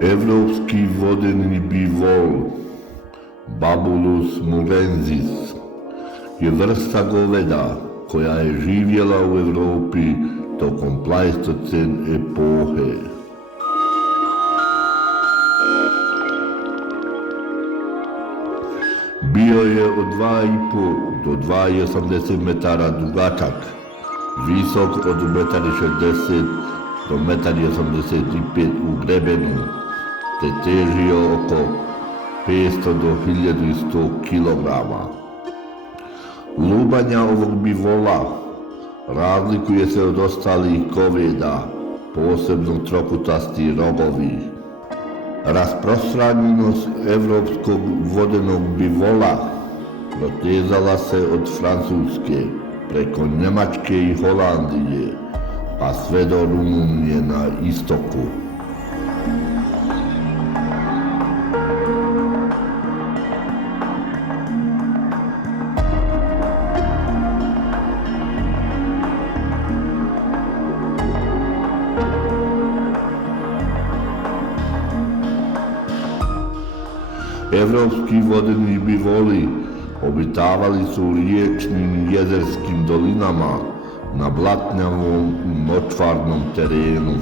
Evropski vodeni bivol, Babulus murensis, je vrsta goveda koja je živjela u Europi tokom Pleistocen epohe. Bio je od 2,5 do 2,80 metara dugačak, visok od 1,60 m do 1,85 m u grebenu, te težio oko 500 do 1100 kg. Lubanja ovog bivola razlikuje se od ostalih goveda, posebno trokutasti rogovi. Rasprostranjenost evropskog vodenog bivola protezala se od Francuske preko Njemačke i Holandije, pa sve do Rumunije na istoku. Evropski vodeni bivoli obitavali su u riječnim i jezerskim dolinama na blatnjavom i močvarnom terenu.